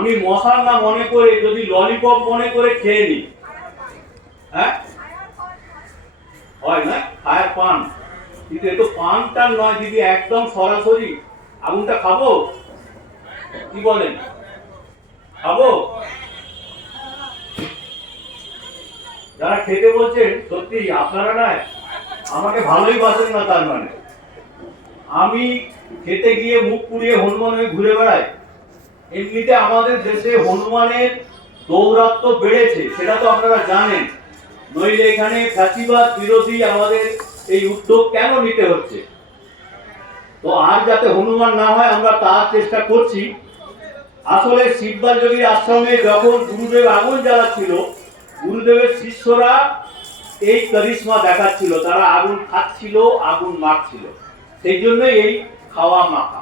আমি মশা না মনে করে যদি ললিপপ মনে করে খেয়ে নিই, হ্যাঁ হয় না, ফায়ার পান, কিন্তু এ তো পানটা নয় দিদি, একদম সরাসরি আগুনটা খাবো, কি বলেন, খাবো? যারা খেতে বলছেন সত্যি আপনারা না আমাকে ভালোই বাসেন না, তার মানে আমি খেতে গিয়ে মুখ পুড়িয়ে হনুমান হয়ে ঘুরে বেড়াই। এমনিতে আমাদের দেশে হনুমানের দৌরাত্ম্য বেড়েছে, সেটা তো আপনারা জানেন, নইলে এখানে ফ্যাসিবাদ বিরোধী আমাদের এই উদ্যোগ কেন নিতে হচ্ছে? তো আর যাতে হনুমান না হয় আমরা তার চেষ্টা করছি। আসলে শিববাজলীর আশ্রমে যখন গুরুদেব আগুন জ্বালাচ্ছিল, গুরুদেবের শিষ্যরা এই কারিশমা দেখাচ্ছিল, তারা আগুন খাচ্ছিল, আগুন মাখছিল, সেই জন্যই এই খাওয়া মাখা।